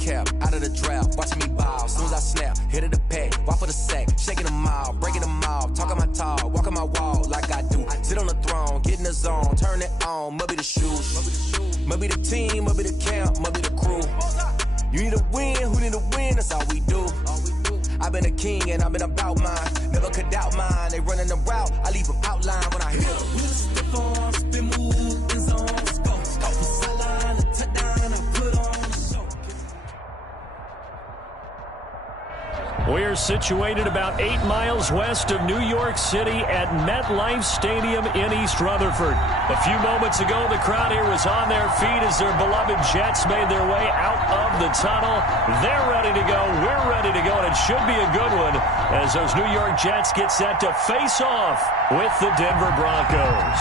cap, out of the draft, watching me ball. Soon as I snap, hit of the pack, walk for the sack, shaking them all, breaking them all, talking my talk, walking my wall like I do. Sit on the throne, get in the zone, turn it on, must be the shoes, must be the team, must be the camp, must be the crew. You need a win, who need a win, that's all we do. I've been a king and I've been about mine, never could doubt mine. They running the route, I leave them outline when I hit them. Step on, spin move, in zone, scope, sideline, a touchdown, I put on the show. We're situated about 8 miles west of New York City at MetLife Stadium in East Rutherford. A few moments ago, the crowd here was on their feet as their beloved Jets made their way out of the tunnel. They're ready to go. We're ready to go, and it should be a good one as those New York Jets get set to face off with the Denver Broncos.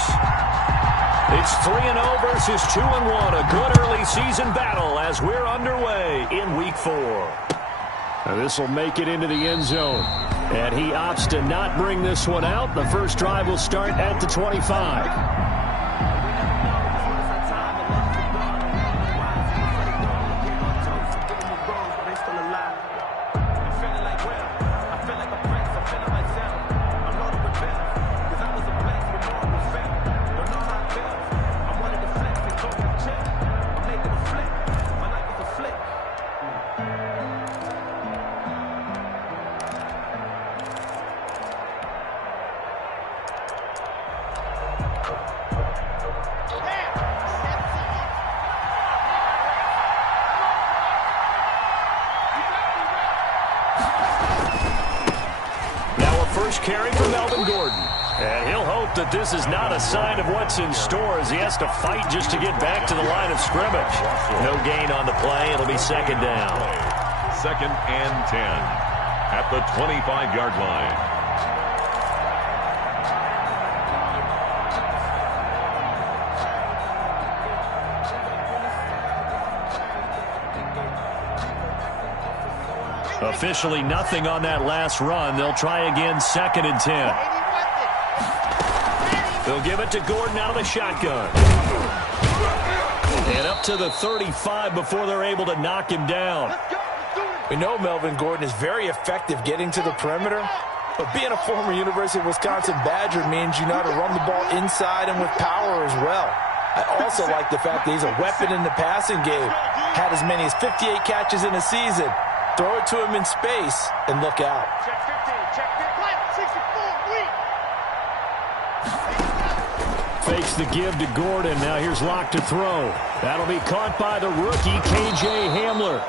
It's 3-0 versus 2-1. A good early season battle as we're underway in Week 4. This will make it into the end zone. And he opts to not bring this one out. The first drive will start at the 25. Carry for Melvin Gordon. And he'll hope that this is not a sign of what's in store as he has to fight just to get back to the line of scrimmage. No gain on the play. It'll be second down. 2nd and 10 at the 25-yard line. Officially nothing on that last run. They'll try again 2nd and 10. They'll give it to Gordon out of the shotgun. And up to the 35 before they're able to knock him down. We know Melvin Gordon is very effective getting to the perimeter, but being a former University of Wisconsin Badger means you know how to run the ball inside and with power as well. I also like the fact that he's a weapon in the passing game. Had as many as 58 catches in a season. Throw it to him in space and look out. Check 15, check 64, Fakes the give to Gordon. Now here's Locke to throw. That'll be caught by the rookie, K.J. Hamler.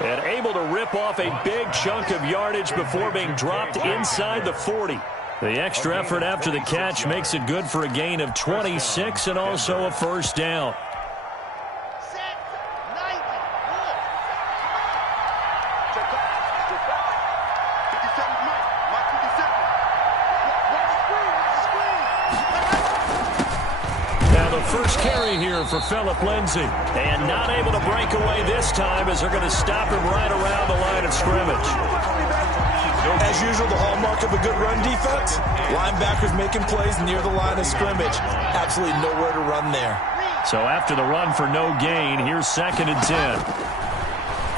And able to rip off a big chunk of yardage before being dropped inside the 40. The extra effort after the catch makes it good for a gain of 26 and also a first down. First carry here for Phillip Lindsay. And not able to break away this time as they're going to stop him right around the line of scrimmage. As usual, the hallmark of a good run defense, linebackers making plays near the line of scrimmage. Absolutely nowhere to run there. So after the run for no gain, here's 2nd and 10.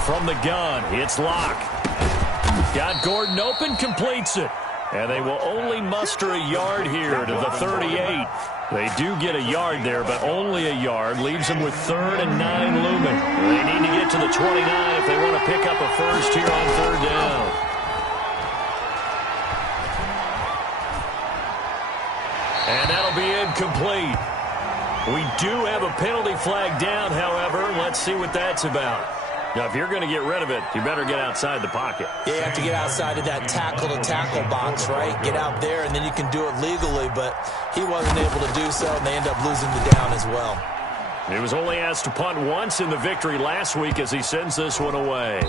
From the gun, it's Locke. Got Gordon open, completes it. And they will only muster a yard here to the 38. They do get a yard there, but only a yard. Leaves them with 3rd and 9 looming. They need to get to the 29 if they want to pick up a first here on 3rd down. And that'll be incomplete. We do have a penalty flag down, however. Let's see what that's about. Now, if you're going to get rid of it, you better get outside the pocket. Yeah, you have to get outside of that tackle-to-tackle box, right? Get out there, and then you can do it legally, but he wasn't able to do so, and they end up losing the down as well. He was only asked to punt once in the victory last week as he sends this one away.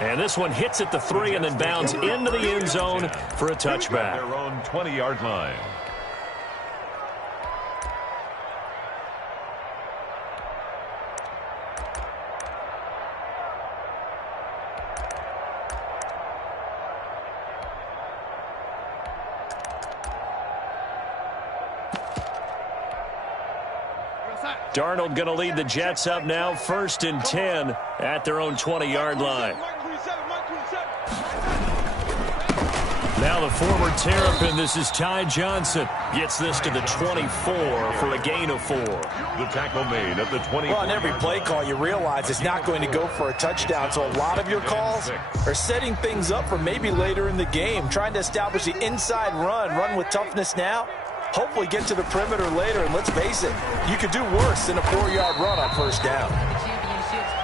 And this one hits at the 3 and then bounds into the end zone for a touchback. Their own 20-yard line. Darnold going to lead the Jets up now, 1st and 10 at their own 20-yard line. Now the former Terrapin, this is Ty Johnson, gets this to the 24 for a gain of 4. The tackle made at the 20. Well, on every play call, you realize it's not going to go for a touchdown, so a lot of your calls are setting things up for maybe later in the game, trying to establish the inside run with toughness now, hopefully get to the perimeter later, and let's face it, you could do worse than a 4-yard run on 1st down.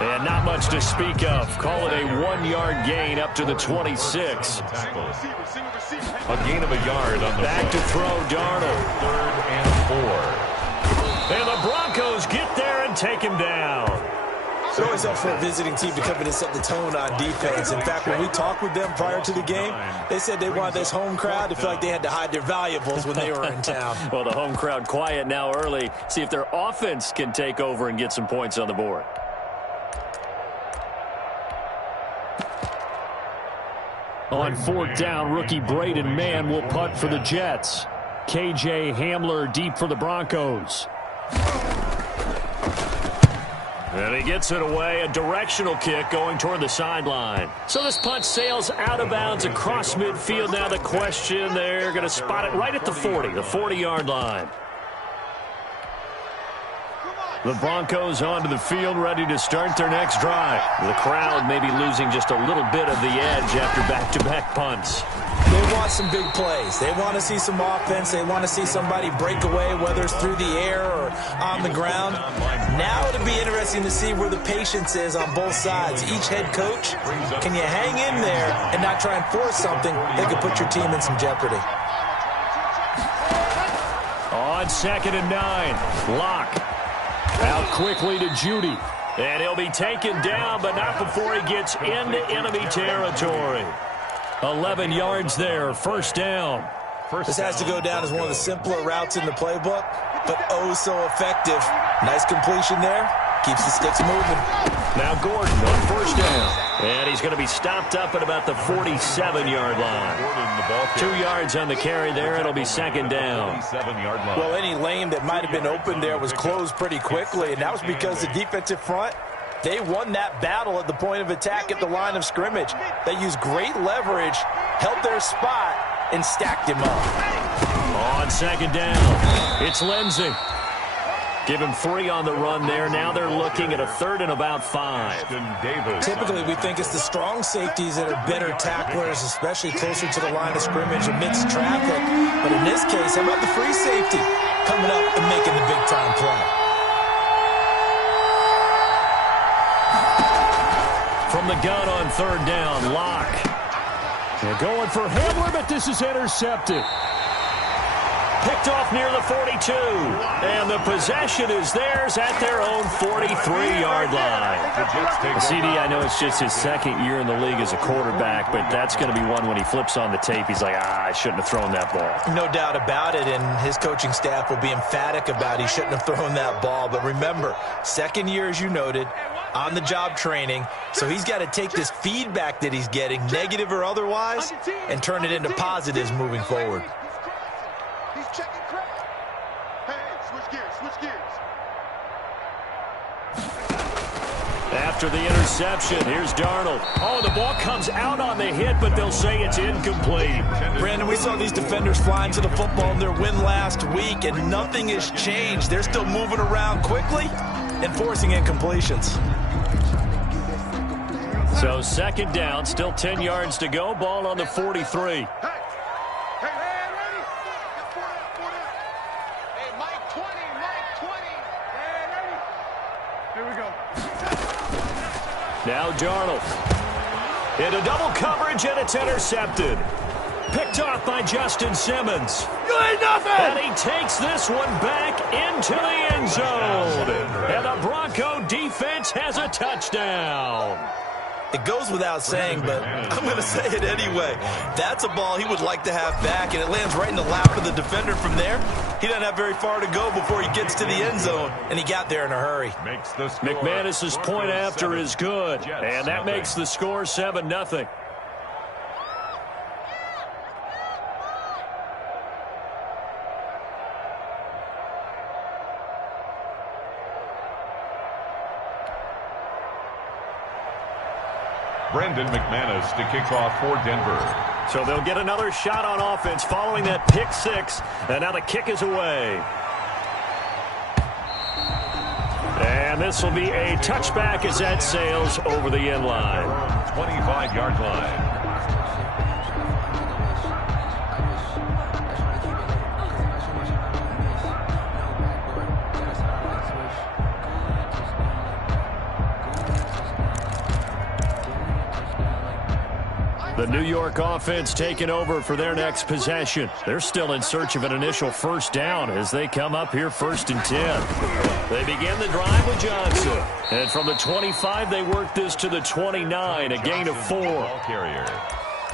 And not much to speak of. Call it a 1-yard gain up to the 26. A gain of a yard on the back to throw Darnold. 3rd and 4. And the Broncos get there and take him down. It's always up for a visiting team to come in and set the tone on defense. In fact, when we talked with them prior to the game, they said they wanted this home crowd to feel like they had to hide their valuables when they were in town. Well, the home crowd quiet now early. See if their offense can take over and get some points on the board. On 4th down, rookie Braden Mann will punt for the Jets. KJ Hamler deep for the Broncos. And he gets it away, a directional kick going toward the sideline. So this punt sails out of bounds across midfield. Now the question, they're going to spot it right at the 40, the 40-yard line. The Broncos onto the field, ready to start their next drive. The crowd may be losing just a little bit of the edge after back-to-back punts. They want some big plays. They want to see some offense. They want to see somebody break away, whether it's through the air or on the ground. Now it'll be interesting to see where the patience is on both sides. Each head coach, can you hang in there and not try and force something that could put your team in some jeopardy? On 2nd and 9, Locke. Out quickly to Judy. And he'll be taken down, but not before he gets into enemy territory. 11 yards there, 1st down. This has to go down as one of the simpler routes in the playbook, but oh so effective. Nice completion there. Keeps the sticks moving. Now Gordon on 1st down. And he's going to be stopped up at about the 47-yard line. 2 yards on the carry there. It'll be 2nd down. Well, any lane that might have been open there was closed pretty quickly, and that was because the defensive front, they won that battle at the point of attack at the line of scrimmage. They used great leverage, held their spot, and stacked him up. On 2nd down, it's Lindsey. Give him 3 on the run there. Now they're looking at a 3rd and about 5. Typically, we think it's the strong safeties that are better tacklers, especially closer to the line of scrimmage amidst traffic. But in this case, how about the free safety coming up and making the big-time play? From the gun on 3rd down, Locke. They're going for Hamler, but this is intercepted. Picked off near the 42. And the possession is theirs at their own 43-yard line. CD, I know it's just his 2nd year in the league as a quarterback, but that's going to be one when he flips on the tape. He's like, I shouldn't have thrown that ball. No doubt about it, and his coaching staff will be emphatic about he shouldn't have thrown that ball. But remember, 2nd year, as you noted, on-the-job training, so he's got to take this feedback that he's getting, negative or otherwise, and turn it into positives moving forward. He's checking crap. Hey, switch gears. After the interception, here's Darnold. Oh, the ball comes out on the hit, but they'll say it's incomplete. Brandon, we saw these defenders flying to the football in their win last week, and nothing has changed. They're still moving around quickly and forcing incompletions. So 2nd down, still 10 yards to go. Ball on the 43. Now Darnold. Into double coverage, and it's intercepted. Picked off by Justin Simmons. You ain't nothing! And he takes this one back into the end zone. And the Bronco defense has a touchdown. It goes without saying, but I'm going to say it anyway. That's a ball he would like to have back, and it lands right in the lap of the defender from there. He doesn't have very far to go before he gets to the end zone, and he got there in a hurry. McManus's point after is good, and that makes the score 7-0. Brendan McManus to kick off for Denver. So they'll get another shot on offense following that pick six. And now the kick is away. And this will be a touchback as that sails over the end line. 25-yard line. The New York offense taking over for their next possession. They're still in search of an initial first down as they come up here 1st and 10. They begin the drive with Johnson. And from the 25, they work this to the 29, a gain of 4.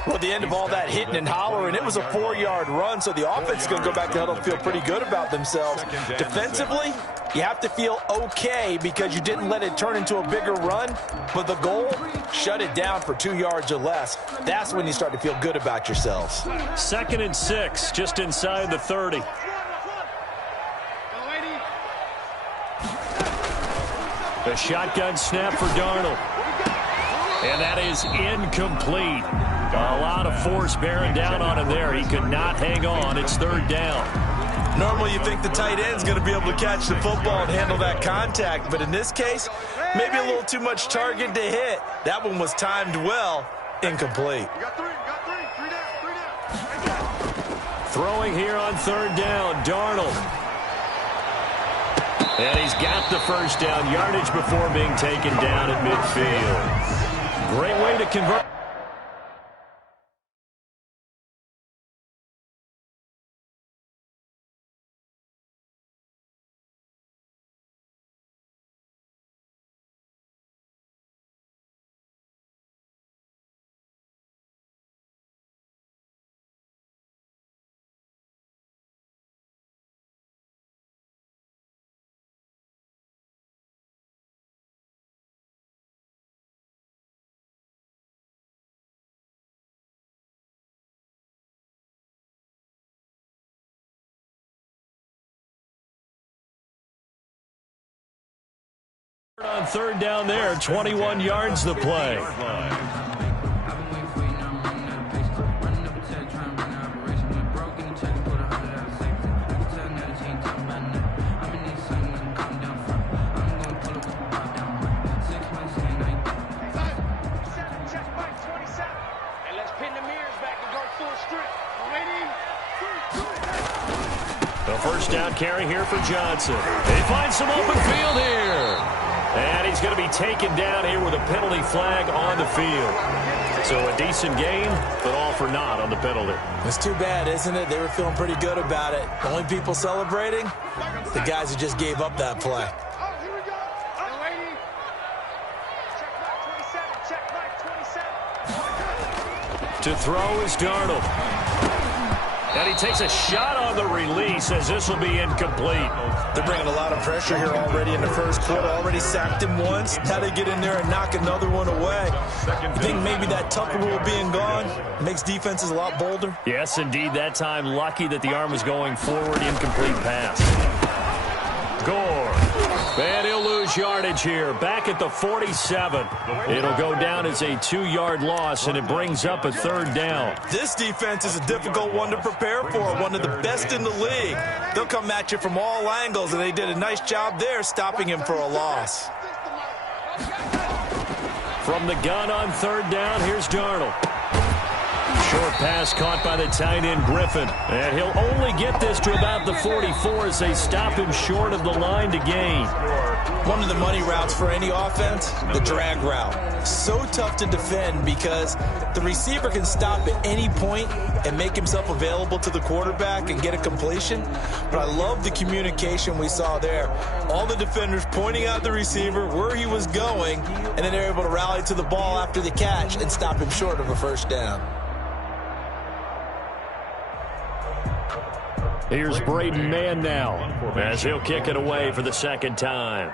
Well, at the end of all that hitting and hollering, it was a 4-yard run, so the offense is going to go back to huddle and feel pretty good about themselves. Defensively, you have to feel okay because you didn't let it turn into a bigger run, but the goal, shut it down for 2 yards or less. That's when you start to feel good about yourselves. 2nd and 6, just inside the 30. The shotgun snap for Darnold. And that is incomplete. A lot of force bearing down on him there. He could not hang on. It's 3rd down. Normally you think the tight end's going to be able to catch the football and handle that contact, but in this case, maybe a little too much target to hit. That one was timed well, incomplete. Throwing here on 3rd down, Darnold. And he's got the first down, yardage before being taken down at midfield. Great way to convert. On 3rd down there, 21 yards the play. The first down carry here for Johnson. They find some open field here. And he's going to be taken down here with a penalty flag on the field. So a decent game, but all for naught on the penalty. It's too bad, isn't it? They were feeling pretty good about it. The only people celebrating, the guys who just gave up that play. To throw is Darnold. And he takes a shot on the release as this will be incomplete. They're bringing a lot of pressure here already in the first quarter. Already sacked him once. Now they get in there and knock another one away. I think maybe that Tucker rule being gone makes defenses a lot bolder. Yes, indeed. That time, lucky that the arm was going forward. Incomplete pass. Gore. And he'll lose yardage here. Back at the 47. It'll go down as a 2-yard loss, and it brings up a 3rd down. This defense is a difficult one to prepare for. One of the best in the league. They'll come at you from all angles, and they did a nice job there stopping him for a loss. From the gun on 3rd down, here's Darnold. Short pass caught by the tight end Griffin. And he'll only get this to about the 44 as they stop him short of the line to gain. One of the money routes for any offense, the drag route. So tough to defend because the receiver can stop at any point and make himself available to the quarterback and get a completion. But I love the communication we saw there. All the defenders pointing out the receiver, where he was going, and then they're able to rally to the ball after the catch and stop him short of a first down. Here's Braden Mann now as he'll kick it away for the 2nd time.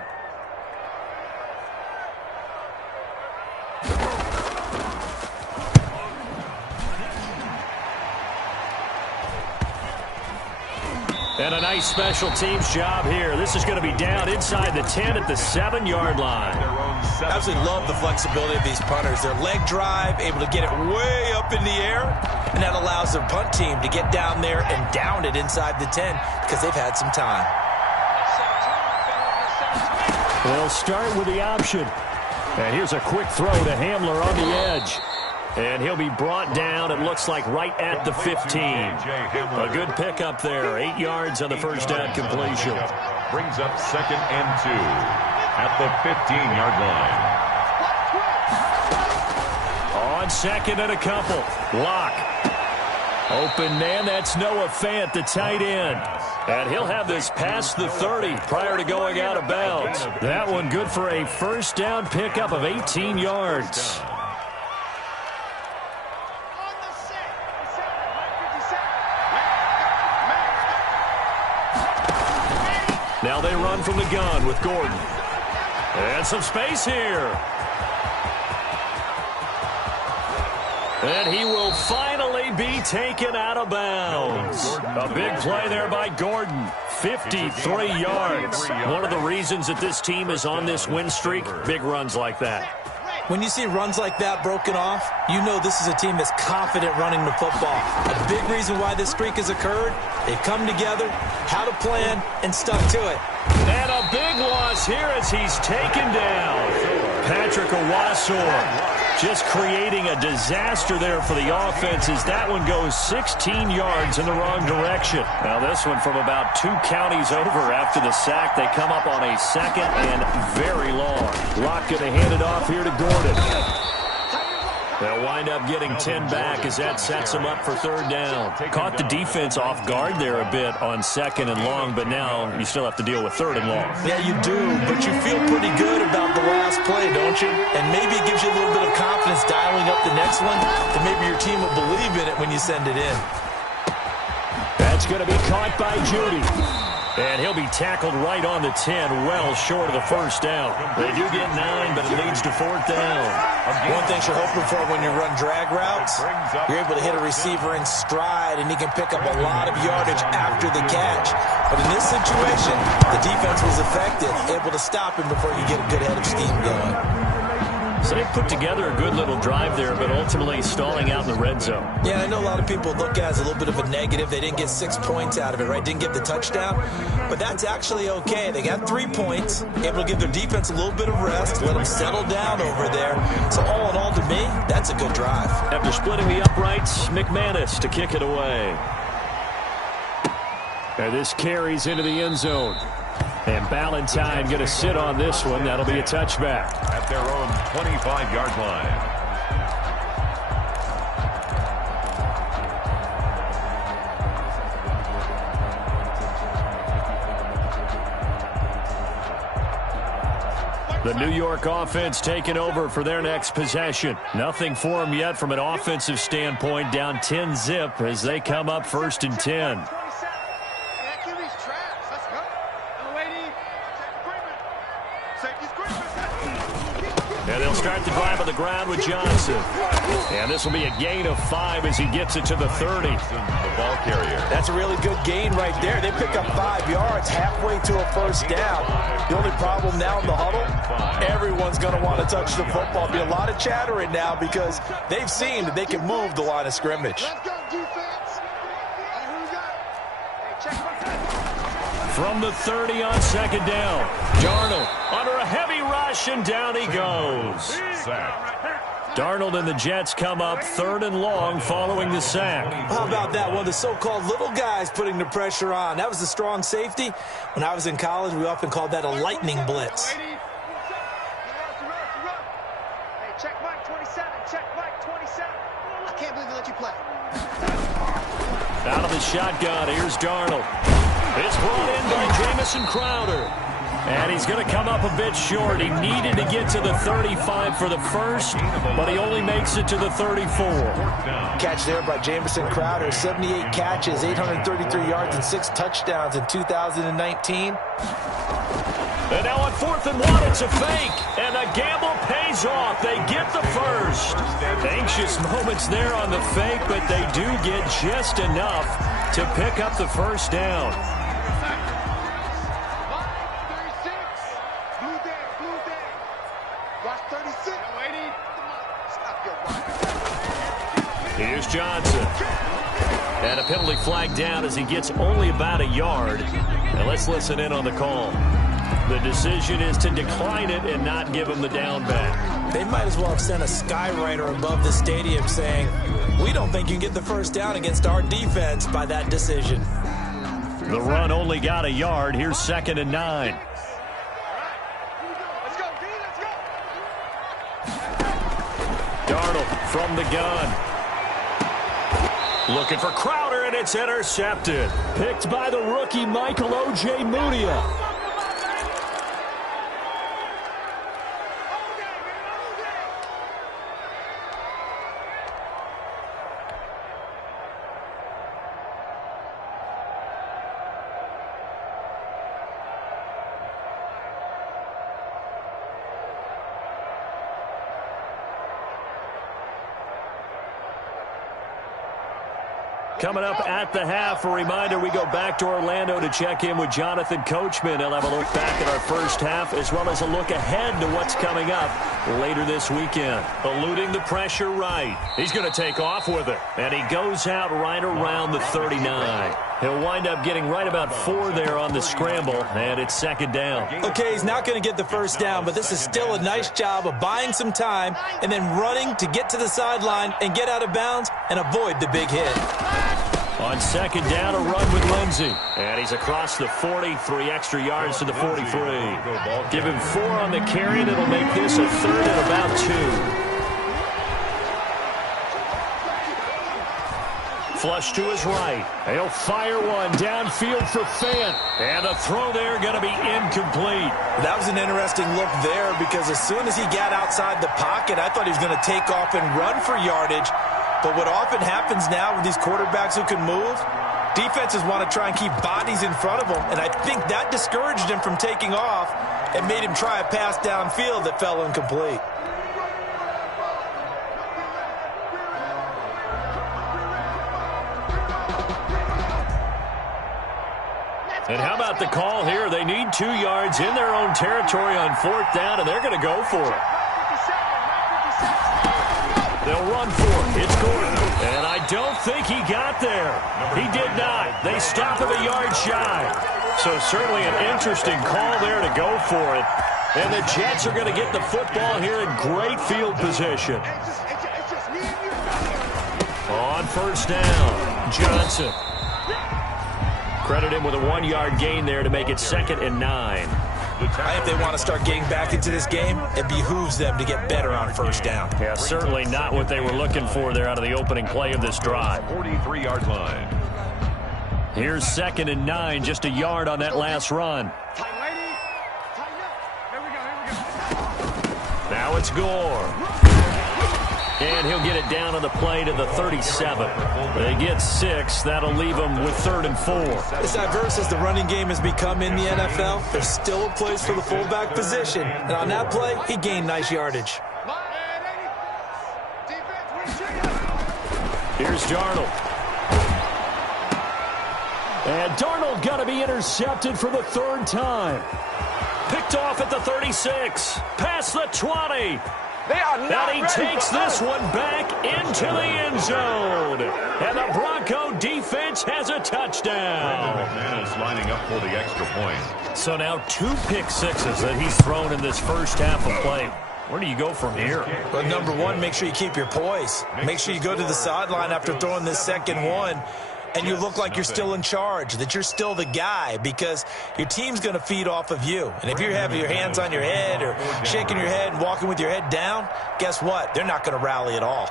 And a nice special teams job here. This is going to be down inside the 10 at the 7-yard line. I absolutely love the flexibility of these punters. Their leg drive, able to get it way up in the air, and that allows their punt team to get down there and down it inside the 10 because they've had some time. They'll start with the option. And here's a quick throw to Hamler on the edge. And he'll be brought down, it looks like, right at the 15. A good pickup there. 8 yards on the first down completion. Brings up 2nd and 2 at the 15-yard line. On 2nd and a couple. Lock. Open man, that's Noah Fant, the tight end. And he'll have this past the 30 prior to going out of bounds. That one good for a first down pickup of 18 yards. Now they run from the gun with Gordon. And some space here. And he will finally be taken out of bounds. A big play there by Gordon. 53 yards. One of the reasons that this team is on this win streak, big runs like that. When you see runs like that broken off, you know this is a team that's confident running the football. A big reason why this streak has occurred, they've come together, had a plan, and stuck to it. And a big loss here as he's taken down. Patrick Owasor just creating a disaster there for the offense as that one goes 16 yards in the wrong direction. Now this one from about 2 counties over after the sack. They come up on a 2nd and very long. Locke going to hand it off here to Gordon. They'll wind up getting 10 back as that sets them up for 3rd down. Caught the defense off guard there a bit on 2nd and long, but now you still have to deal with 3rd and long. Yeah, you do, but you feel pretty good about the last play, don't you? And maybe it gives you a little bit of confidence dialing up the next one, that maybe your team will believe in it when you send it in. That's going to be caught by Judy. And he'll be tackled right on the 10, well short of the first down. They do get 9, but it leads to 4th down. One thing you're hoping for when you run drag routes, you're able to hit a receiver in stride, and he can pick up a lot of yardage after the catch. But in this situation, the defense was effective, able to stop him before you get a good head of steam going. So they put together a good little drive there, but ultimately stalling out in the red zone. Yeah, I know a lot of people look at it as a little bit of a negative. They didn't get 6 points out of it, right? Didn't get the touchdown. But that's actually okay. They got 3 points, able to give their defense a little bit of rest, let them settle down over there. So all in all, to me, that's a good drive. After splitting the uprights, McManus to kick it away. And this carries into the end zone. And Ballantyne going to sit on this one. That'll be a touchback. At their own 25-yard line. The New York offense taking over for their next possession. Nothing for them yet from an offensive standpoint. Down 10-zip as they come up 1st and 10. And they'll start the drive on the ground with Johnson. And this will be a gain of 5 as he gets it to the 30. The ball carrier. That's a really good gain right there. They pick up 5 yards halfway to a first down. The only problem now in the huddle, everyone's going to want to touch the football. Be a lot of chattering now because they've seen that they can move the line of scrimmage. From the 30 on 2nd down. Darnold under a heavy rush, and down he goes. Sack. Darnold and the Jets come up 3rd and long following the sack. How about that? One of the so-called little guys putting the pressure on. That was a strong safety. When I was in college, we often called that a lightning blitz. Check Mike 27. Check Mike 27. I can't believe they let you play. Out of the shotgun, here's Darnold. It's brought in by Jamison Crowder. And he's going to come up a bit short. He needed to get to the 35 for the first, but he only makes it to the 34. Catch there by Jamison Crowder. 78 catches, 833 yards, and 6 touchdowns in 2019. And now on 4th and 1, it's a fake. And the gamble pays off. They get the first. Anxious moments there on the fake, but they do get just enough to pick up the first down. Watch 36. Here's Johnson. And a penalty flag down as he gets only about a yard. And let's listen in on the call. The decision is to decline it and not give him the down back. They might as well have sent a skywriter above the stadium saying, we don't think you can get the first down against our defense by that decision. The run only got a yard. Here's 2nd and 9. Let's go, D, let's go. Darnold from the gun. Looking for Crowder, and it's intercepted. Picked by the rookie Michael O.J. Mudia. Coming up at the half, a reminder, we go back to Orlando to check in with Jonathan Coachman. He'll have a look back at our first half as well as a look ahead to what's coming up later this weekend. Eluding the pressure right. He's going to take off with it. And he goes out right around the 39. He'll wind up getting right about 4 there on the scramble, and it's 2nd down. Okay, he's not going to get the first down, but this is still a nice job of buying some time and then running to get to the sideline and get out of bounds and avoid the big hit. On 2nd down, a run with Lindsey. And he's across the 40, 3 extra yards to the 43. Give him 4 on the carry, and it'll make this a 3rd and about 2. Flush to his right. He'll fire one downfield for Fant. And the throw there going to be incomplete. That was an interesting look there because as soon as he got outside the pocket, I thought he was going to take off and run for yardage. But what often happens now with these quarterbacks who can move, defenses want to try and keep bodies in front of them. And I think that discouraged him from taking off and made him try a pass downfield that fell incomplete. And how about the call here? They need 2 yards in their own territory on 4th down, and they're going to go for it. They'll run for it. It's Gordon. And I don't think he got there. He did not. They stop him a yard shy. So certainly an interesting call there to go for it. And the Jets are going to get the football here in great field position. On 1st down, Johnson. Credit him with a 1-yard gain there to make it 2nd and 9. If they want to start getting back into this game, it behooves them to get better on 1st down. Yeah, certainly not what they were looking for there out of the opening play of this drive. 43-yard line. Here's 2nd and 9, just a yard on that last run. Now it's Gore. And he'll get it down on the play to the 37. They get 6. That'll leave them with 3rd and 4. As diverse as the running game has become in the NFL, there's still a place for the fullback position. And on that play, he gained nice yardage. Here's Darnold. And Darnold got to be intercepted for the 3rd time. Picked off at the 36. Past the 20. And he takes this one back into the end zone. And the Bronco defense has a touchdown. Man is lining up for the extra point. So now 2 pick sixes that he's thrown in this first half of play. Where do you go from here? Well, number one, make sure you keep your poise. Make sure you go to the sideline after throwing this second one, and you look like you're still in charge, that you're still the guy, because your team's going to feed off of you. And if you're having your hands on your head or shaking your head and walking with your head down, guess what? They're not going to rally at all.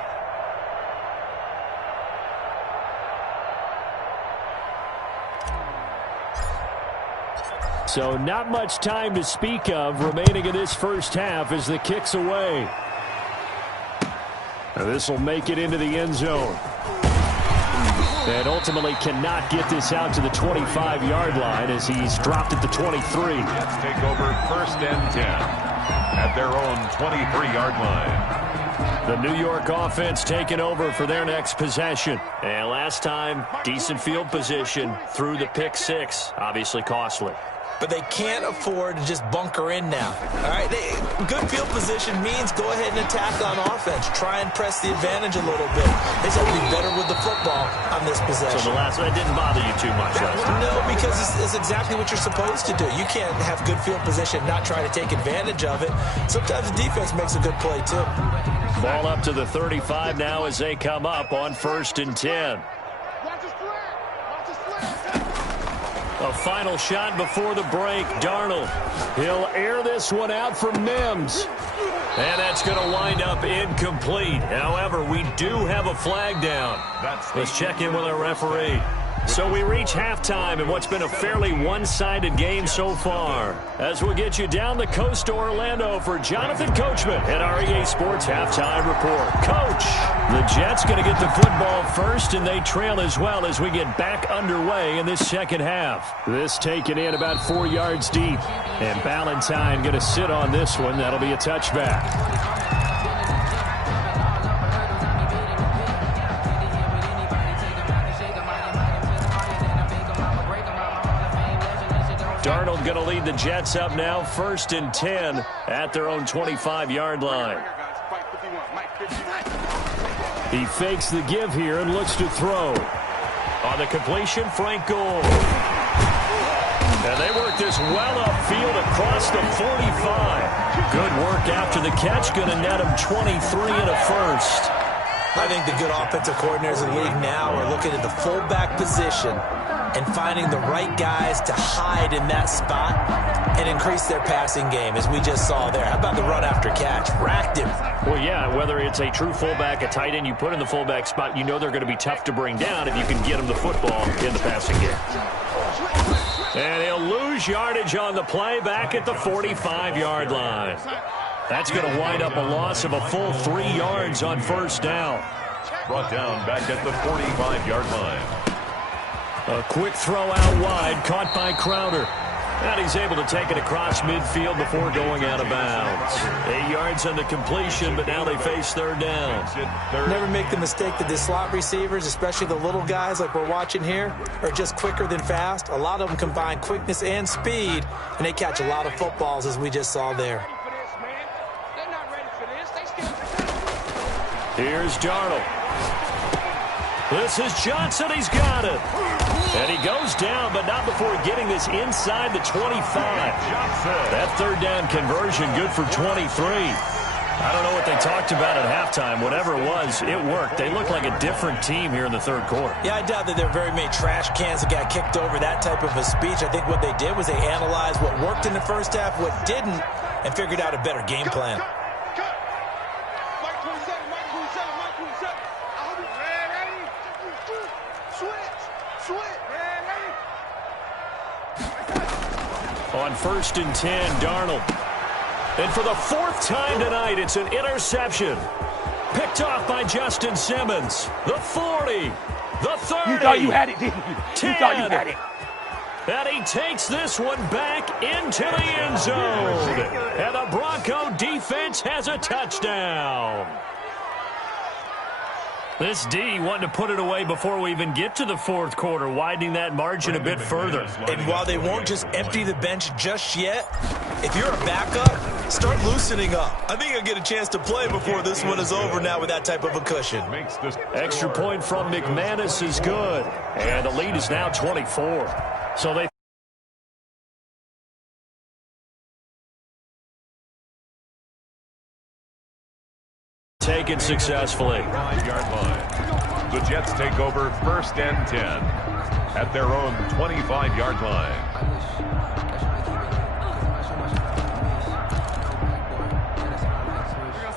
So not much time to speak of remaining in this first half as the kick's away. This will make it into the end zone. And ultimately cannot get this out to the 25-yard line as he's dropped at the 23. Jets take over 1st and 10 at their own 23-yard line. The New York offense taking over for their next possession. And last time, decent field position through the pick 6. Obviously costly. but they can't afford to just bunker in now. All right, good field position means go ahead and attack on offense. Try and press the advantage a little bit. They just have to be better with the football on this possession. So the last one didn't bother you too much last time? No, because it's exactly what you're supposed to do. You can't have good field position and not try to take advantage of it. Sometimes the defense makes a good play, too. Ball up to the 35 now as they come up on 1st and 10. A final shot before the break. Darnold. He'll air this one out for Mims. And that's going to wind up incomplete. However, we do have a flag down. Let's check in with our referee. So we reach halftime in what's been a fairly one-sided game so far. As we'll get you down the coast to Orlando for Jonathan Coachman at our EA Sports Halftime Report. Coach, the Jets going to get the football first, and they trail as well as we get back underway in this second half. This taken in about 4 yards deep. And Ballantyne going to sit on this one. That'll be a touchback. Darnold going to lead the Jets up now, 1st and 10 at their own 25-yard line. He fakes the give here and looks to throw. On the completion, Frank Gore. And they work this well upfield across the 45. Good work after the catch, going to net him 23 and a first. I think the good offensive coordinators in the league now are looking at the fullback position and finding the right guys to hide in that spot and increase their passing game, as we just saw there. How about the run after catch? Racked him. Well, yeah, whether it's a true fullback, a tight end you put in the fullback spot, you know they're going to be tough to bring down if you can get them the football in the passing game. And he'll lose yardage on the play back at the 45-yard line. That's going to wind up a loss of a full 3 yards on 1st down. Brought down back at the 45-yard line. A quick throw out wide, caught by Crowder. And he's able to take it across midfield before going out of bounds. 8 yards on the completion, but now they face 3rd down. Never make the mistake that the slot receivers, especially the little guys like we're watching here, are just quicker than fast. A lot of them combine quickness and speed, and they catch a lot of footballs, as we just saw there. Here's Darnold. This is Johnson. He's got it. And he goes down, but not before getting this inside the 25. That 3rd down conversion good for 23. I don't know what they talked about at halftime. Whatever it was, it worked. They look like a different team here in the 3rd quarter. Yeah, I doubt that there are very many trash cans that got kicked over, that type of a speech. I think what they did was they analyzed what worked in the first half, what didn't, and figured out a better game plan. On 1st and 10, Darnold. And for the 4th time tonight, it's an interception. Picked off by Justin Simmons. The 40. The 30. You thought you had it, didn't you? 10. You thought you had it. And he takes this one back into the end zone. And the Bronco defense has a touchdown. This D wanted to put it away before we even get to the 4th quarter, widening that margin a bit further. And while they won't just empty the bench just yet, if you're a backup, start loosening up. I think you'll get a chance to play before this one is over now with that type of a cushion. Extra point from McManus is good. And the lead is now 24. So they take it successfully. 5-yard line. The Jets take over 1st and 10 at their own 25-yard line.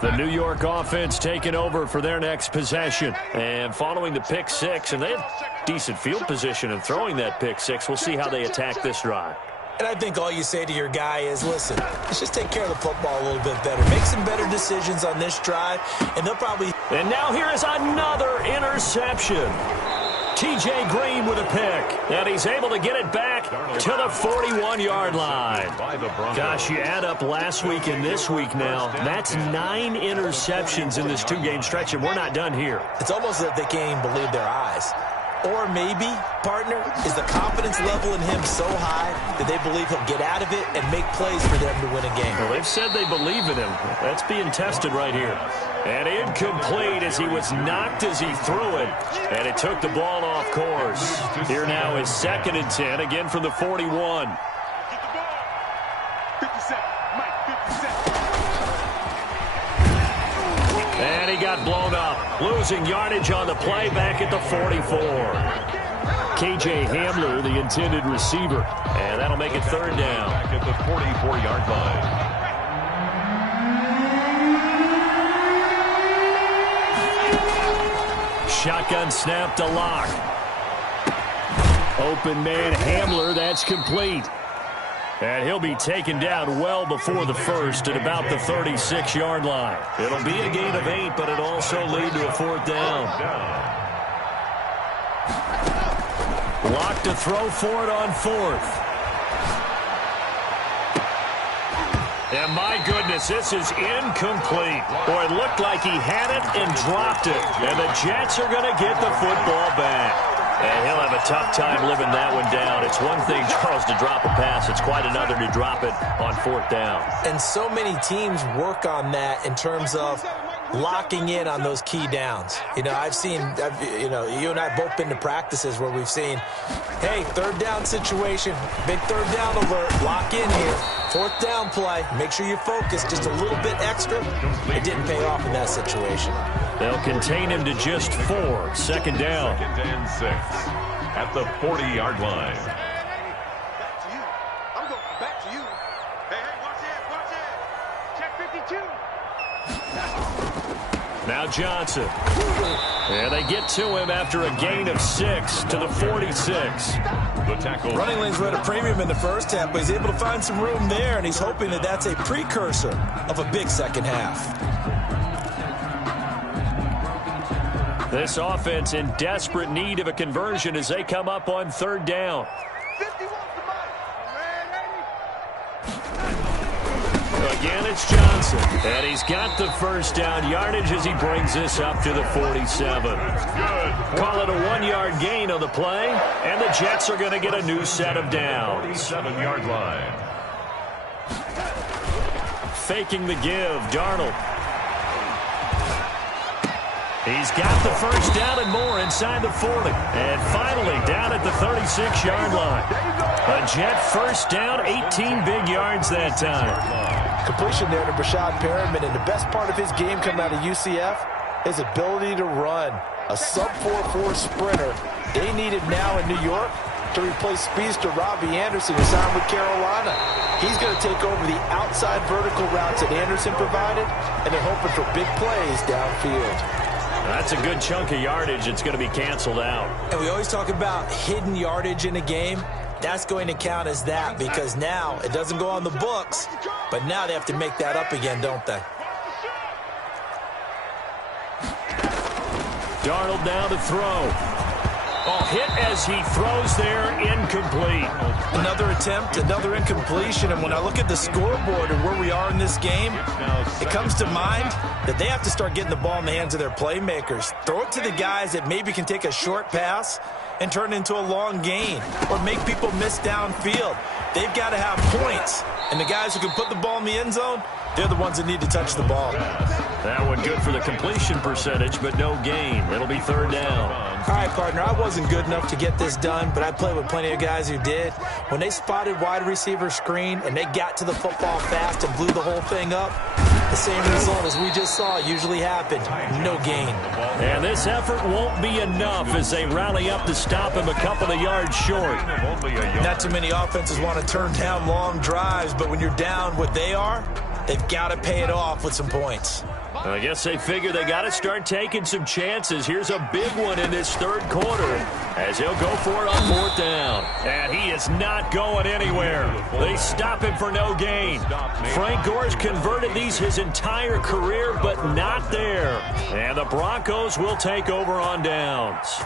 The New York offense taking over for their next possession. And following the pick 6, and they had decent field position in throwing that pick 6. We'll see how they attack this drive. And I think all you say to your guy is, listen, let's just take care of the football a little bit better. Make some better decisions on this drive, and they'll probably... And now here is another interception. T.J. Green with a pick, and he's able to get it back to the 41-yard line. Gosh, you add up last week and this week now, that's 9 interceptions in this 2-game stretch, and we're not done here. It's almost as if they can't even believe their eyes. Or maybe, partner, is the confidence level in him so high that they believe he'll get out of it and make plays for them to win a game? Well, they've said they believe in him. That's being tested right here. And incomplete as he was knocked as he threw it. And it took the ball off course. Here now is 2nd and 10, again from the 41. And he got blown up, losing yardage on the play back at the 44. K.J. Hamler, the intended receiver. And that'll make it 3rd down. Back at the 44-yard line. Shotgun snap to Lock. Open man Hamler, that's complete. And he'll be taken down well before the first at about the 36-yard line. It'll be a gain of 8, but it'll also lead to a 4th down. Lock to throw for it on 4th. And my goodness, this is incomplete. Boy, it looked like he had it and dropped it. And the Jets are going to get the football back. And he'll have a tough time living that one down. It's one thing, Charles, to drop a pass. It's quite another to drop it on 4th down. And so many teams work on that in terms of locking in on those key downs. You know, you and I have both been to practices where we've seen, hey, 3rd down situation, big 3rd down alert, lock in here. 4th down play, make sure you focus just a little bit extra. It didn't pay off in that situation. They'll contain him to just 4. 2nd down. 2nd and 6 at the 40-yard line. Back to you. I'm going back to you. Hey, watch it. Check 52. Now Johnson. And they get to him after a gain of 6 to the 46. The tackle. Running lanes were at a premium in the first half, but he's able to find some room there, and he's hoping that that's a precursor of a big second half. This offense in desperate need of a conversion as they come up on 3rd down. 51 to Again, it's Johnson. And he's got the 1st down yardage as he brings this up to the 47. Call it a 1-yard gain on the play, and the Jets are going to get a new set of downs. 47-yard line. Faking the give, Darnold. He's got the 1st down and more inside the 40. And finally down at the 36-yard line. A Jet 1st down, 18 big yards that time. Completion there to Brashad Perriman, and the best part of his game coming out of UCF, his ability to run. A sub-4.4 sprinter. They need him now in New York to replace speedster Robbie Anderson, who signed with Carolina. He's going to take over the outside vertical routes that Anderson provided, and they're hoping for big plays downfield. That's a good chunk of yardage. It's going to be canceled out. And we always talk about hidden yardage in a game. That's going to count as that because now it doesn't go on the books, but now they have to make that up again, don't they? Darnold now to throw. Oh, hit as he throws there, incomplete. Another attempt, another incompletion, and when I look at the scoreboard and where we are in this game, it comes to mind that they have to start getting the ball in the hands of their playmakers. Throw it to the guys that maybe can take a short pass and turn it into a long gain or make people miss downfield. They've got to have points, and the guys who can put the ball in the end zone, they're the ones that need to touch the ball. That one good for the completion percentage, but no gain. It'll be 3rd down. All right, partner, I wasn't good enough to get this done, but I played with plenty of guys who did. When they spotted wide receiver screen and they got to the football fast and blew the whole thing up, the same result as we just saw usually happened. No gain. And this effort won't be enough as they rally up to stop him a couple of yards short. Not too many offenses want to turn down long drives, but when you're down what they are, they've got to pay it off with some points. I guess they figure they got to start taking some chances. Here's a big one in this 3rd quarter as he'll go for it on 4th down. And he is not going anywhere. They stop him for no gain. Frank Gore's converted these his entire career, but not there. And the Broncos will take over on downs.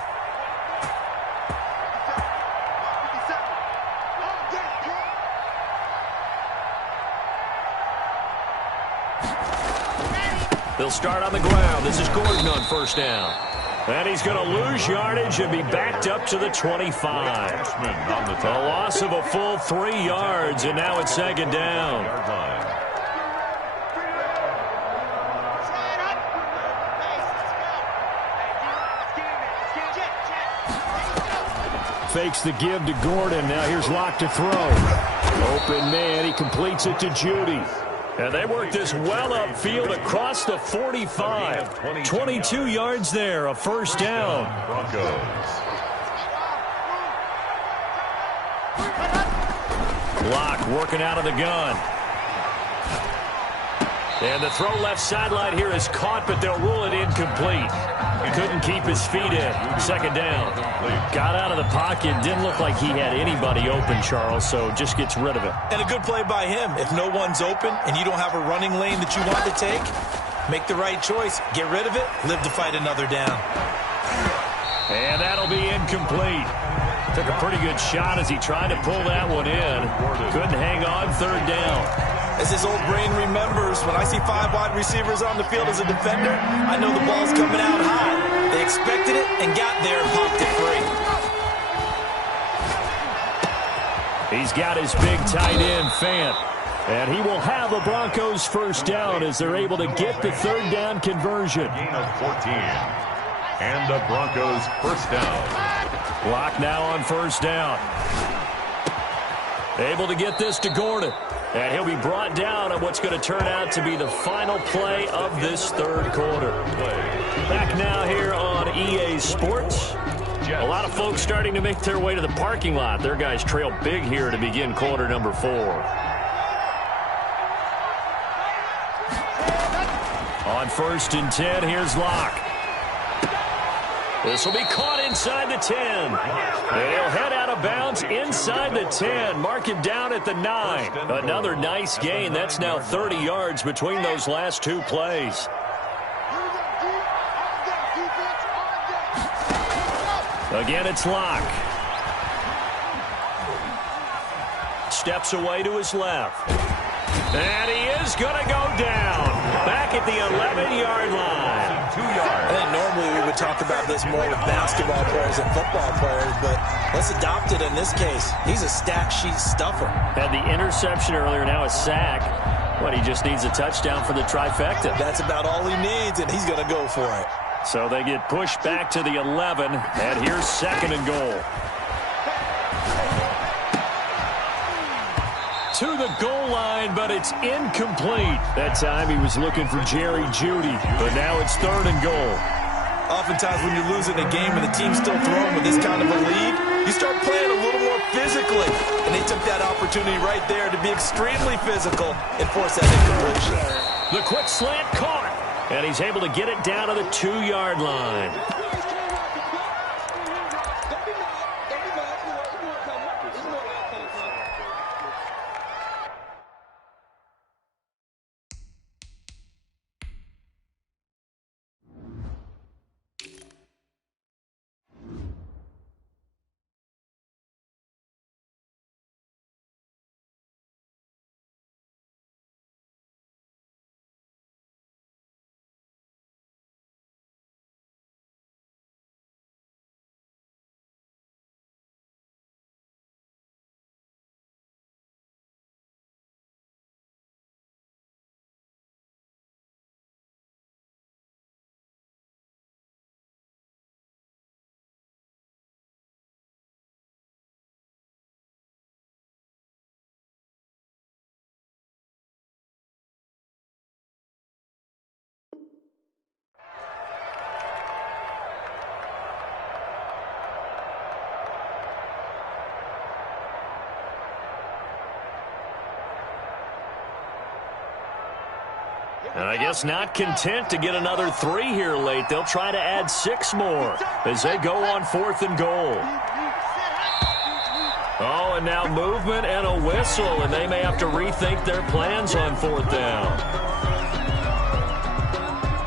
They'll start on the ground. This is Gordon on 1st down. And he's going to lose yardage and be backed up to the 25. A loss of a full 3 yards, and now it's second down. Fakes the give to Gordon. Now here's Locke to throw. Open man. He completes it to Judy. And they work this well upfield across the 45. 22 yards there, a first down. Broncos. Locke working out of the gun. And the throw left sideline here is caught, but they'll rule it incomplete. Couldn't keep his feet in. Second down. Got out of the pocket. Didn't look like he had anybody open, Charles, so just gets rid of it. And a good play by him. If no one's open and you don't have a running lane that you want to take, make the right choice. Get rid of it. Live to fight another down. And that'll be incomplete. Took a pretty good shot as he tried to pull that one in. Couldn't hang on. Third down. As his old brain remembers, when I see 5 wide receivers on the field as a defender, I know the ball's coming out high. They expected it and got there and popped it free. He's got his big tight end, Fant. And he will have a Broncos first down as they're able to get the third down conversion. Gain of 14. And the Broncos first down. Locke now on first down. Able to get this to Gordon. And he'll be brought down on what's going to turn out to be the final play of this third quarter. Back now here on EA Sports. A lot of folks starting to make their way to the parking lot. Their guys trail big here to begin quarter number 4. On first and 10, here's Locke. This will be caught inside the 10. And he'll head out of bounds inside the 10. Mark him down at the 9. Another nice gain. That's now 30 yards between those last 2 plays. Again, it's Locke. Steps away to his left. And he is going to go down. Back at the 11-yard line. 2 yards. I think normally we would talk about this more with basketball players and football players, but let's adopt it in this case. He's a stat sheet stuffer. Had the interception earlier, now a sack. But he just needs a touchdown for the trifecta. That's about all he needs, and he's going to go for it. So they get pushed back to the 11, and here's second and goal. To the goal line, but it's incomplete. That time he was looking for Jerry Jeudy, but now it's third and goal. Oftentimes when you're losing a game and the team's still throwing with this kind of a lead, you start playing a little more physically. And they took that opportunity right there to be extremely physical and force that incompletion. The quick slant caught, and he's able to get it down to the 2-yard line. And I guess not content to get another 3 here late. They'll try to add 6 more as they go on 4th and goal. Oh, and now movement and a whistle, and they may have to rethink their plans on 4th down.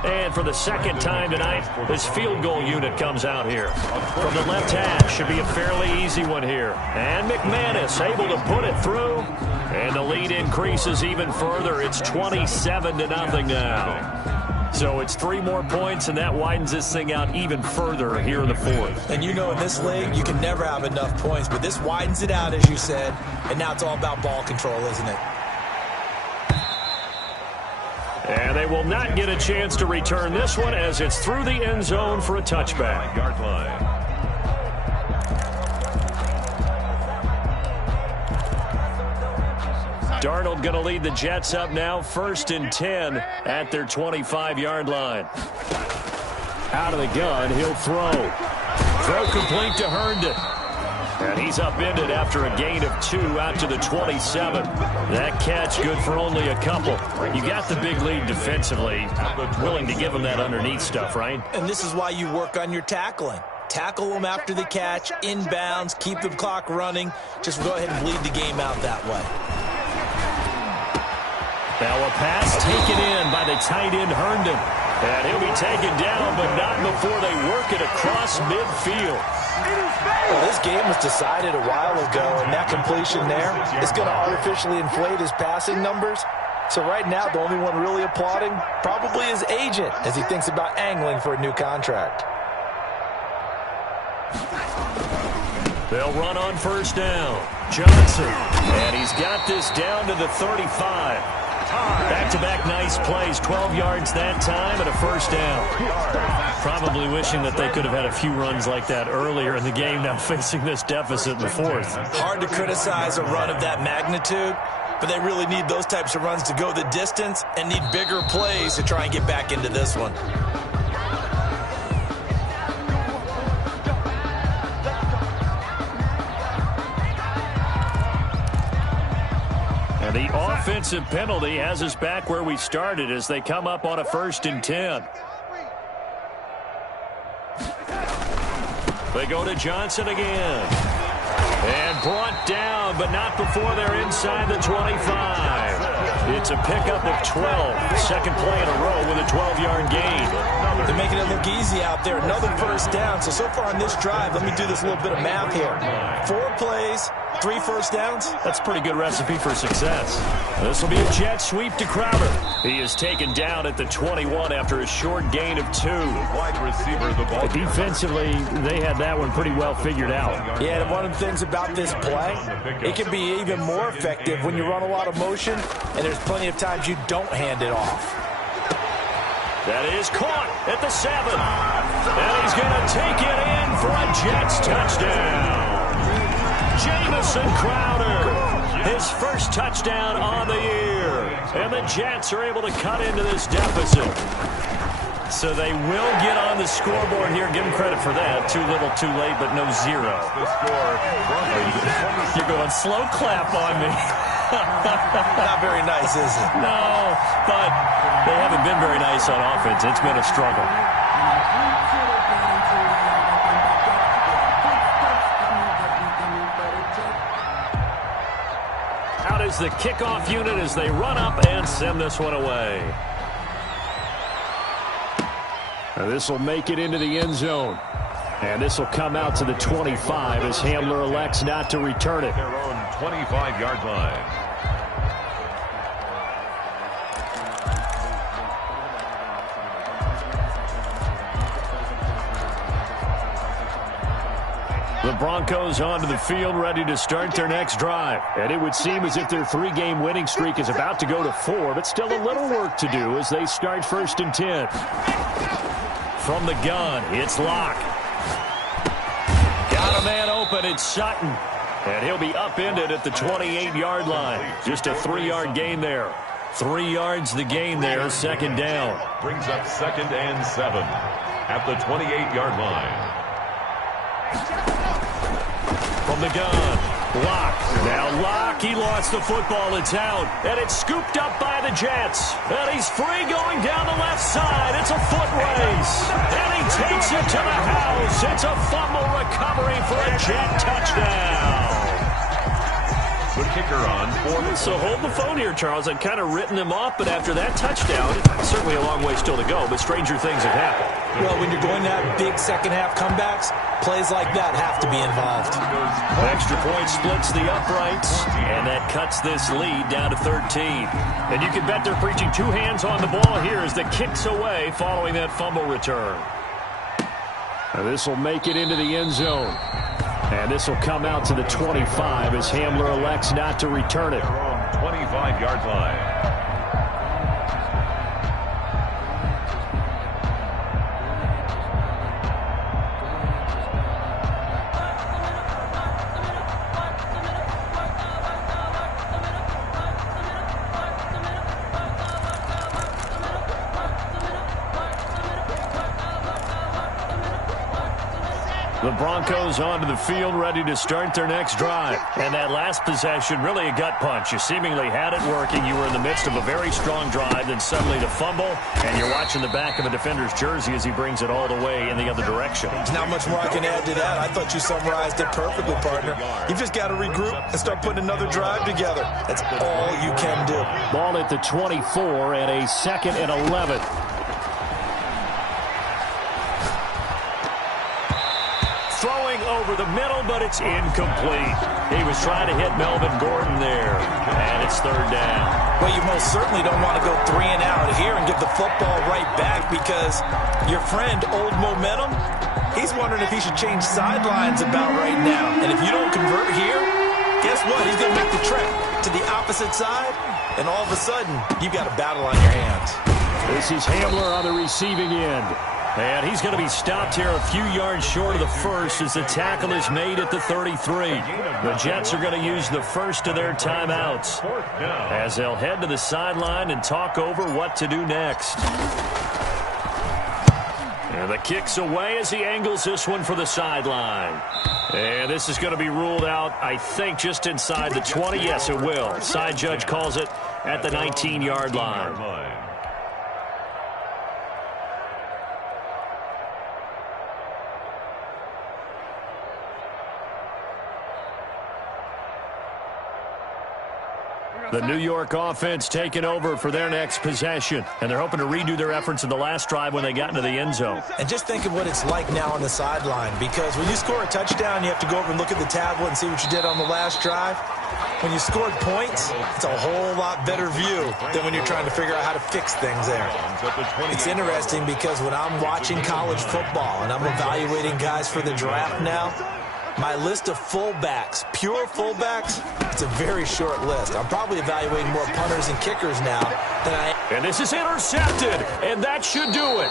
And for the second time tonight, this field goal unit comes out here. From the left hash, should be a fairly easy one here. And McManus able to put it through. And the lead increases even further. It's 27-0 now. So it's 3 more points, and that widens this thing out even further here in the fourth. And you know in this league, you can never have enough points, but this widens it out, as you said, and now it's all about ball control, isn't it? And they will not get a chance to return this one as it's through the end zone for a touchback. Yard line. Darnold going to lead the Jets up now, 1st and 10 at their 25-yard line. Out of the gun, he'll throw. Throw complete to Herndon. And he's upended after a gain of 2 out to the 27. That catch good for only a couple. You got the big lead defensively. Willing to give him that underneath stuff, right? And this is why you work on your tackling. Tackle them after the catch, inbounds, keep the clock running. Just go ahead and bleed the game out that way. Now a pass taken in by the tight end Herndon. And he'll be taken down, but not before they work it across midfield. Well, this game was decided a while ago, and that completion there is going to artificially inflate his passing numbers. So right now, the only one really applauding probably his agent as he thinks about angling for a new contract. They'll run on 1st down. Johnson. And he's got this down to the 35. Back-to-back nice plays, 12 yards that time and a 1st down. Probably wishing that they could have had a few runs like that earlier in the game, now facing this deficit in the 4th. Hard to criticize a run of that magnitude, but they really need those types of runs to go the distance and need bigger plays to try and get back into this one. And the offensive penalty has us back where we started as they come up on a 1st and 10. They go to Johnson again. And brought down, but not before they're inside the 25. It's a pickup of 12. Second play in a row with a 12-yard gain. They're making it look easy out there. Another 1st down. So far on this drive, let me do this little bit of math here. 4 plays, 3 1st downs. That's a pretty good recipe for success. This will be a jet sweep to Crowder. He is taken down at the 21 after a short gain of 2. Wide receiver, the ball. Defensively, they had that one pretty well figured out. Yeah, and one of the things about this play, it can be even more effective when you run a lot of motion, and there's plenty of times you don't hand it off. That is caught at the 7. And he's going to take it in for a Jets touchdown. Jamison Crowder, his 1st touchdown on the year. And the Jets are able to cut into this deficit. So they will get on the scoreboard here. Give them credit for that. Too little, too late, but no 0. The score, Broncos. You're going slow clap on me. Not very nice, is it? No, but they haven't been very nice on offense. It's been a struggle. Out is the kickoff unit as they run up and send this one away. Now this will make it into the end zone. And this will come out to the 25 as Hamler elects not to return it. Their own 25-yard line. The Broncos onto the field, ready to start their next drive. And it would seem as if their 3-game winning streak is about to go to 4, but still a little work to do as they start 1st and 10. From the gun, it's Locke. Got a man open, it's Sutton. And he'll be upended at the 28-yard line. Just a 3-yard gain there. 3 yards the gain there, 2nd down. Brings up 2nd and 7 at the 28-yard line. From the gun, Locke. Now Locke, he lost the football. It's out, and it's scooped up by the Jets. And he's free going down the left side. It's a foot race, and he takes it to the house. It's a fumble recovery for a Jet touchdown. The kicker on for the So hold the phone here, Charles. I've kind of written them off, but after that touchdown, certainly a long way still to go, but stranger things have happened. Well, when you're going to have big second-half comebacks, plays like that have to be involved. Extra point splits the uprights, and that cuts this lead down to 13. And you can bet they're preaching two hands on the ball here as the kick's away following that fumble return. This will make it into the end zone. And this will come out to the 25 as Hamler elects not to return it. 25-yard line. The Broncos onto the field, ready to start their next drive. And that last possession, really a gut punch. You seemingly had it working. You were in the midst of a very strong drive, then suddenly the fumble, and you're watching the back of a defender's jersey as he brings it all the way in the other direction. There's not much more I can add to that. I thought you summarized it perfectly, partner. You've just got to regroup and start putting another drive together. That's all you can do. Ball at the 24 and a 2nd and 11. Throwing over the middle, but it's incomplete. He was trying to hit Melvin Gordon there, and it's 3rd down. Well, you most certainly don't want to go 3 and out here and get the football right back because your friend, Old Momentum, he's wondering if he should change sidelines about right now. And if you don't convert here, guess what? He's going to make the trek to the opposite side, and all of a sudden, you've got a battle on your hands. This is Hamler on the receiving end. And he's going to be stopped here a few yards short of the first as the tackle is made at the 33. The Jets are going to use the first of their timeouts as they'll head to the sideline and talk over what to do next. And the kick's away as he angles this one for the sideline. And this is going to be ruled out, I think, just inside the 20. Yes, it will. Side judge calls it at the 19-yard line. The New York offense taking over for their next possession. And they're hoping to redo their efforts in the last drive when they got into the end zone. And just think of what it's like now on the sideline. Because when you score a touchdown, you have to go over and look at the tablet and see what you did on the last drive. When you scored points, it's a whole lot better view than when you're trying to figure out how to fix things there. It's interesting because when I'm watching college football and I'm evaluating guys for the draft now, my list of fullbacks, pure fullbacks, it's a very short list. I'm probably evaluating more punters and kickers now than I am. And this is intercepted, and that should do it.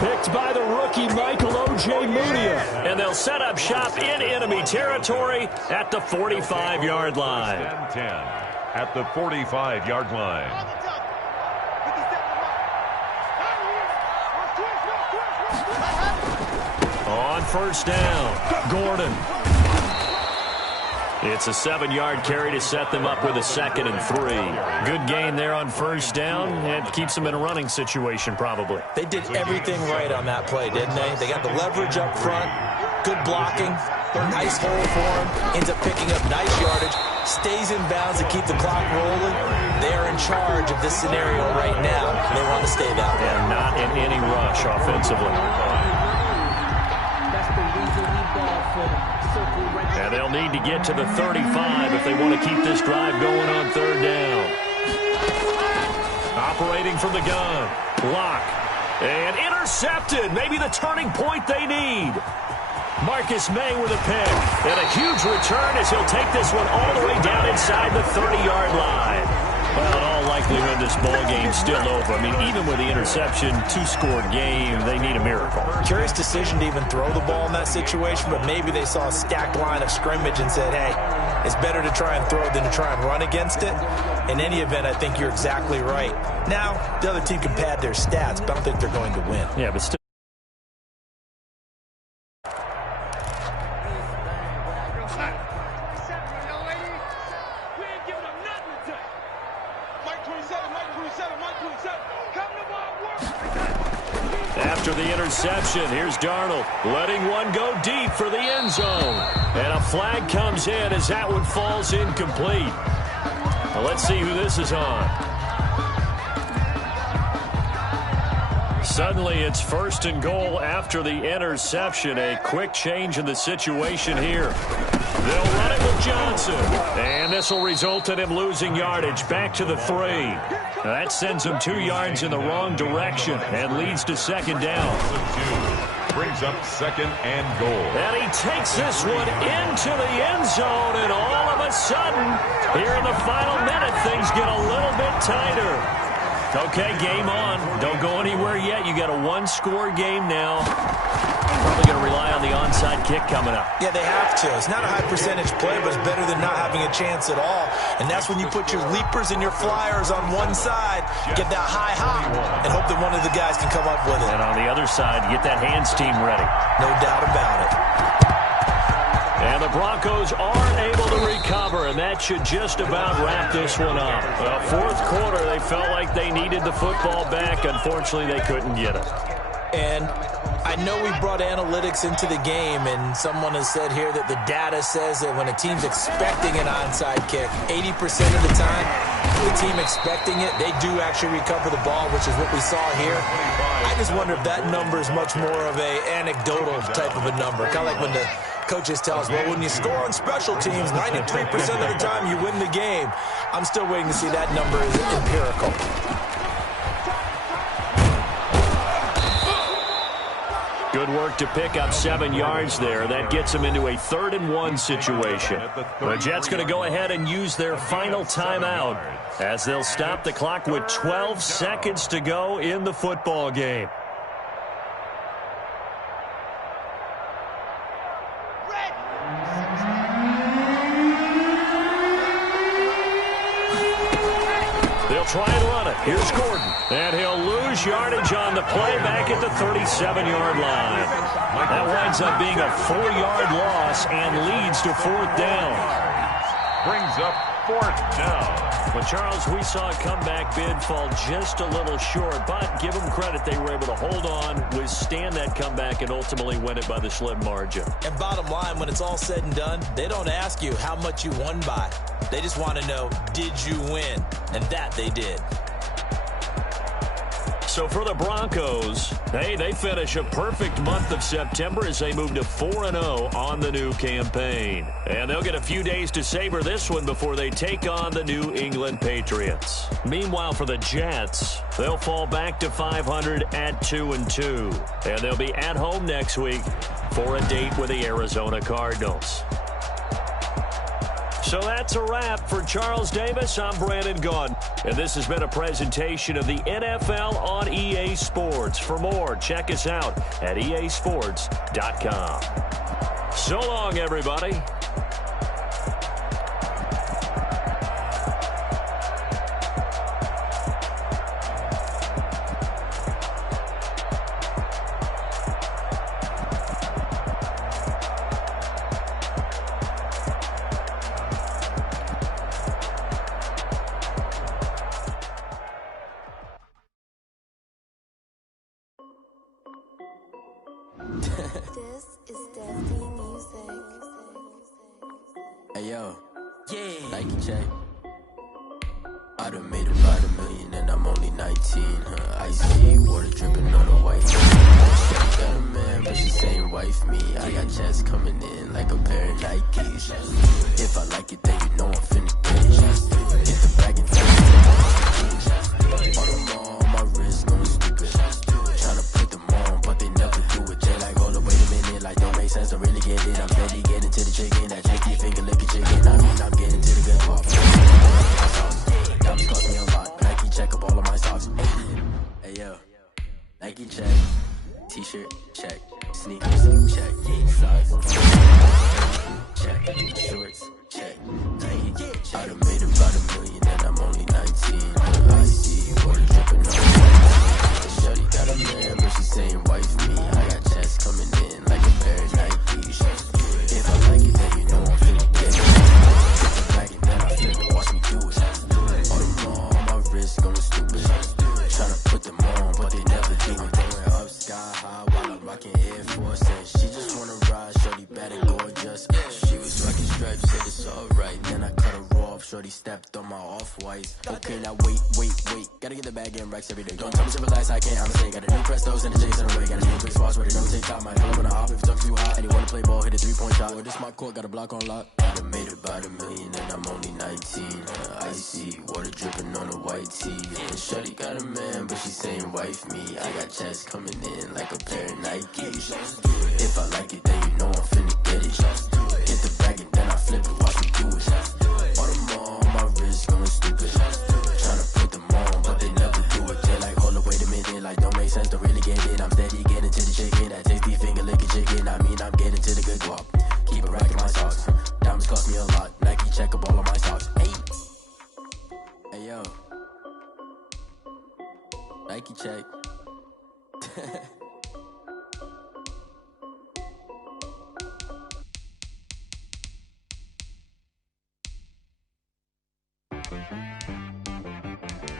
Picked by the rookie Michael O.J. Mudia. And they'll set up shop in enemy territory at the 45-yard line. 10 at the 45-yard line. On first down, Gordon. It's a 7-yard carry to set them up with a 2nd and 3. Good gain there on first down. It keeps them in a running situation probably. They did everything right on that play, didn't they? They got the leverage up front, good blocking, nice hole for him, ends up picking up nice yardage, stays in bounds to keep the clock rolling. They are in charge of this scenario right now. They want to stay that way. They're not in any rush offensively. And they'll need to get to the 35 if they want to keep this drive going on 3rd down. Operating from the gun. Block. And intercepted. Maybe the turning point they need. Marcus May with a pick. And a huge return as he'll take this one all the way down inside the 30-yard line. Well, in all likelihood, this ball game's still over. I mean, even with the interception, 2-score game, they need a miracle. Curious decision to even throw the ball in that situation, but maybe they saw a stacked line of scrimmage and said, hey, it's better to try and throw than to try and run against it. In any event, I think you're exactly right. Now, the other team can pad their stats, but I don't think they're going to win. Yeah, but still. After the interception, here's Darnold letting one go deep for the end zone. And a flag comes in as that one falls incomplete. Well, let's see who this is on. Suddenly, it's 1st and goal after the interception. A quick change in the situation here. They'll run it with Johnson. And this will result in him losing yardage. Back to the 3. That sends him 2 yards in the wrong direction and leads to 2nd down. Brings up 2nd and goal. And he takes this one into the end zone. And all of a sudden, here in the final minute, things get a little bit tighter. Okay, game on. Don't go anywhere yet. You got a 1-score game now. Probably going to rely on the onside kick coming up. Yeah, they have to. It's not a high percentage play, but it's better than not having a chance at all. And that's when you put your leapers and your flyers on one side, get that high hop, and hope that one of the guys can come up with it. And on the other side, get that hands team ready. No doubt about it. And the Broncos are able to recover, and that should just about wrap this one up. Well, 4th quarter, they felt like they needed the football back. Unfortunately, they couldn't get it. And I know we brought analytics into the game, and someone has said here that the data says that when a team's expecting an onside kick, 80% of the time, the team expecting it, they do actually recover the ball, which is what we saw here. I just wonder if that number is much more of a anecdotal type of a number, kind of like when the coaches tell us, well, when you score on special teams, 93% of the time you win the game. I'm still waiting to see that number is empirical. Good work to pick up 7 yards there. That gets them into a 3rd and 1 situation. The Jets going to go ahead and use their final timeout as they'll stop the clock with 12 seconds to go in the football game. Try and run it. Here's Gordon. And he'll lose yardage on the play back at the 37-yard line. That winds up being a 4-yard loss and leads to 4th down. Brings up 4th down. But, Charles, we saw a comeback bid fall just a little short, but give them credit. They were able to hold on, withstand that comeback, and ultimately win it by the slim margin. And bottom line, when it's all said and done, they don't ask you how much you won by. They just want to know, did you win? And that they did. So for the Broncos, hey, they finish a perfect month of September as they move to 4-0 on the new campaign. And they'll get a few days to savor this one before they take on the New England Patriots. Meanwhile, for the Jets, they'll fall back to 500 at 2-2. And they'll be at home next week for a date with the Arizona Cardinals. So that's a wrap. For Charles Davis, I'm Brandon Gaudin. And this has been a presentation of the NFL on EA Sports. For more, check us out at easports.com. So long, everybody. This is Destiny Music. Hey yo, yeah, Nike check. I done made about $1 million and I'm only 19. Icy water dripping on the white. She got a man, but she saying wife me. I got checks coming in like a pair of Nikes. If I like it, then you know I'm finna get it. Hit the bag and take it. All them on my wrist, going stupid. Tryna put them on, but they never do it. They like, hold up, wait a minute, like don't make sense, don't really get it. I'm steady getting to the chicken, that checky finger licking chicken. I mean, I'm getting to the good part. Diamonds cost me a lot, Nike check up all of my socks. Hey yo, Nike check, t-shirt check, sneakers check, size check, shorts check, Nike, I done made a stepped on my off-whites. Okay, now wait. Gotta get the bag and racks every day. Don't tell me to relax, I can't, I'ma say. Got a new Prestos and a Jason away. Got a new big spots where they don't take time. Might pull up on a hop if it's too hot. And you wanna play ball, hit a 3-point shot. Well, this my court, got a block on lock. I done made about $1 million and I'm only 19. Icy, water dripping on a white tee. And shorty got a man, but she saying wife me. I got checks coming in like a pair of Nikes. If I like it, then you know I'm finna get it. Get the bag and then I flip it, watch me do it. All them on my wrist going stupid. Tryna put them on, but they never do it. They're like, hold up, wait a minute, like don't make sense to really get it. I'm steady getting to the chicken, that tasty finger licking chicken. I mean, I'm getting to the good guap. Keep it racking my socks. Diamonds cost me a lot. Nike check up all of my socks. Hey yo, Nike check.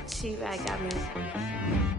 She right got me.